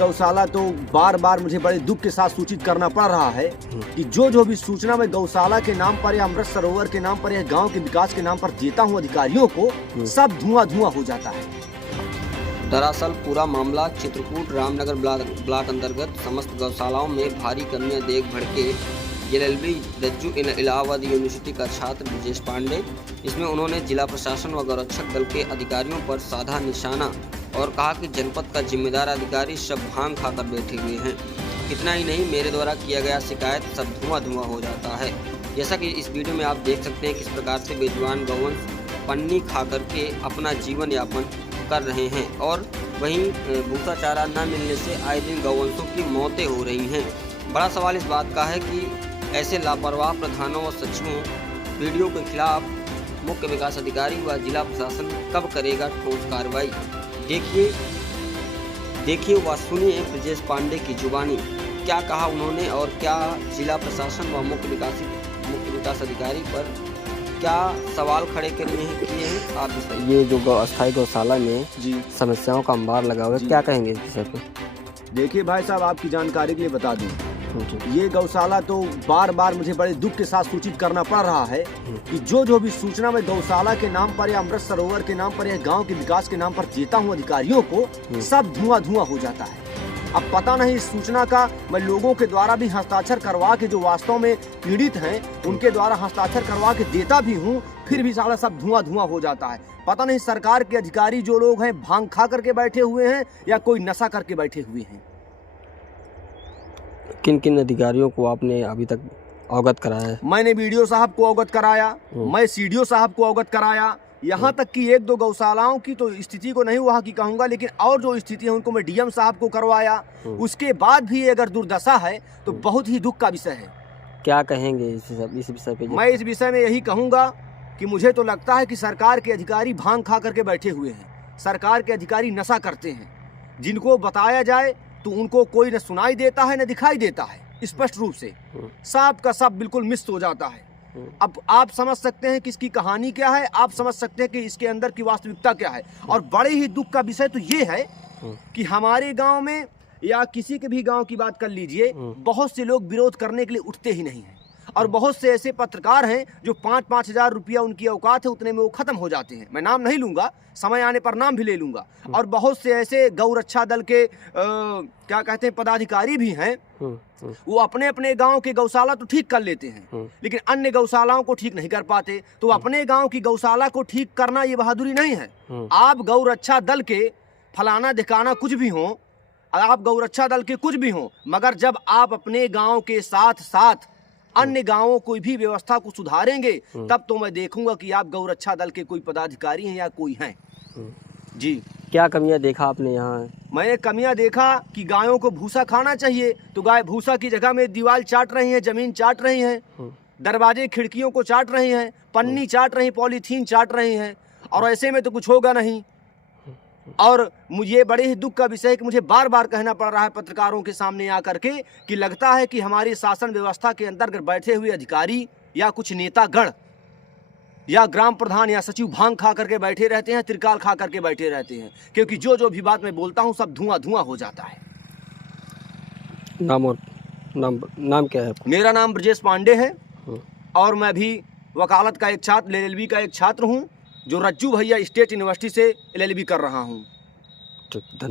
गौशाला तो बार बार मुझे बड़े दुख के साथ सूचित करना पड़ रहा है कि जो भी सूचना मैं गौशाला के नाम पर या अमृत सरोवर के नाम पर या गांव के विकास के नाम पर देता हूं अधिकारियों को, सब धुआं धुआं हो जाता है। दरअसल पूरा मामला चित्रकूट रामनगर ब्लॉक अंतर्गत समस्त गौशालाओं में भारी कमियां देख भड़के LLB रज्जू इलाहाबाद यूनिवर्सिटी का छात्र ब्रजेश पांडे। इसमें उन्होंने जिला प्रशासन व गौरक्षक दल के अधिकारियों पर साधा निशाना और कहा कि जनपद का जिम्मेदार अधिकारी सब भांग खाकर बैठे हुए हैं। इतना ही नहीं, मेरे द्वारा किया गया शिकायत सब धुआं धुआं हो जाता है। जैसा कि इस वीडियो में आप देख सकते हैं किस प्रकार से बेजुबान गौवंश पन्नी खा करके अपना जीवन यापन कर रहे हैं और वहीं भूसा चारा न मिलने से आए दिन गौवंशों की मौतें हो रही हैं। बड़ा सवाल इस बात का है कि ऐसे लापरवाह प्रधानों व सचिवों वीडियो के खिलाफ मुख्य विकास अधिकारी व जिला प्रशासन कब करेगा ठोस कार्रवाई। देखिए व सुनिए ब्रजेश पांडे की जुबानी, क्या कहा उन्होंने और क्या जिला प्रशासन व मुख्य विकास अधिकारी पर क्या सवाल खड़े किए हैं। आप ये जो अस्थायी गौशाला में जी समस्याओं का अंबार लगा हुआ है, क्या कहेंगे इस विषय पे? देखिए भाई साहब, आपकी जानकारी के लिए बता दूं, ये गौशाला तो बार बार मुझे बड़े दुख के साथ सूचित करना पड़ रहा है कि जो भी सूचना मैं गौशाला के नाम पर या अमृत सरोवर के नाम पर या गांव के विकास के नाम पर देता हूं अधिकारियों को, सब धुआं धुआं हो जाता है। अब पता नहीं इस सूचना का मैं लोगों के द्वारा भी हस्ताक्षर करवा के, जो वास्तव में पीड़ित हैं उनके द्वारा हस्ताक्षर करवा के देता भी हूँ, फिर भी साला सब धुआं धुआं हो जाता है। पता नहीं सरकार के अधिकारी जो लोग हैं भांग खा करके बैठे हुए हैं या कोई नशा करके बैठे हुए हैं। किन किन अधिकारियों को आपने अभी तक अवगत कराया है? मैंने वीडियो साहब को अवगत कराया, मैं सीडीओ साहब को अवगत कराया, यहाँ तक कि एक दो गौशालाओं की तो स्थिति को नहीं वहाँ की कहूँगा, लेकिन और जो स्थिति है उनको मैं डीएम साहब को करवाया। उसके बाद भी अगर दुर्दशा है तो बहुत ही दुख का विषय है। क्या कहेंगे इस विषय पे? मैं इस विषय में यही कहूँगा कि मुझे तो लगता है कि सरकार के अधिकारी भांग खा करके बैठे हुए हैं। सरकार के अधिकारी नशा करते हैं, जिनको बताया जाए तो उनको कोई न सुनाई देता है न दिखाई देता है। स्पष्ट रूप से सांप का सांप बिल्कुल मिस हो जाता है। अब आप समझ सकते हैं कि इसकी कहानी क्या है, आप समझ सकते हैं कि इसके अंदर की वास्तविकता क्या है। और बड़े ही दुख का विषय तो ये है कि हमारे गांव में या किसी के भी गांव की बात कर लीजिए, बहुत से लोग विरोध करने के लिए उठते ही नहीं हैं। और बहुत से ऐसे पत्रकार हैं जो 5-5 हजार रुपया उनकी औकात है, उतने में वो खत्म हो जाते हैं। मैं नाम नहीं लूंगा, समय आने पर नाम भी ले लूंगा। और बहुत से ऐसे गौरक्षा दल के क्या कहते हैं पदाधिकारी भी हैं, वो अपने अपने गांव के गौशाला तो ठीक कर लेते हैं, लेकिन अन्य गौशालाओं को ठीक नहीं कर पाते। तो अपने गांव की गौशाला को ठीक करना ये बहादुरी नहीं है। आप गौरक्षा दल के फलाना दिखाना कुछ भी हो, आप गौरक्षा दल के कुछ भी हो, मगर जब आप अपने गाँव के साथ साथ अन्य गांवों कोई भी व्यवस्था को सुधारेंगे, तब तो मैं देखूंगा कि आप गौरक्षा दल के कोई पदाधिकारी हैं या कोई हैं। जी, क्या कमियां देखा आपने यहाँ? मैंने कमियां देखा कि गायों को भूसा खाना चाहिए, तो गाय भूसा की जगह में दीवार चाट रही है, जमीन चाट रही है, दरवाजे खिड़कियों को चाट रही हैं, पन्नी चाट रही, पॉलीथीन चाट रही हैं, और ऐसे में तो कुछ होगा नहीं। और मुझे बड़े ही दुख का विषय है कि मुझे बार बार कहना पड़ रहा है पत्रकारों के सामने आकर के कि लगता है कि हमारी शासन व्यवस्था के अंतर्गत बैठे हुए अधिकारी या कुछ नेतागण या ग्राम प्रधान या सचिव भांग खा करके बैठे रहते हैं, त्रिकाल खा करके बैठे रहते हैं, क्योंकि जो भी बात मैं बोलता हूँ सब धुआं धुआं हो जाता है। नाम क्या है? मेरा नाम ब्रजेश पांडे है और मैं भी वकालत का एक छात्र, LLB का एक छात्र हूँ, जो रज्जू भैया स्टेट यूनिवर्सिटी से LLB कर रहा हूँ। धन्यवाद।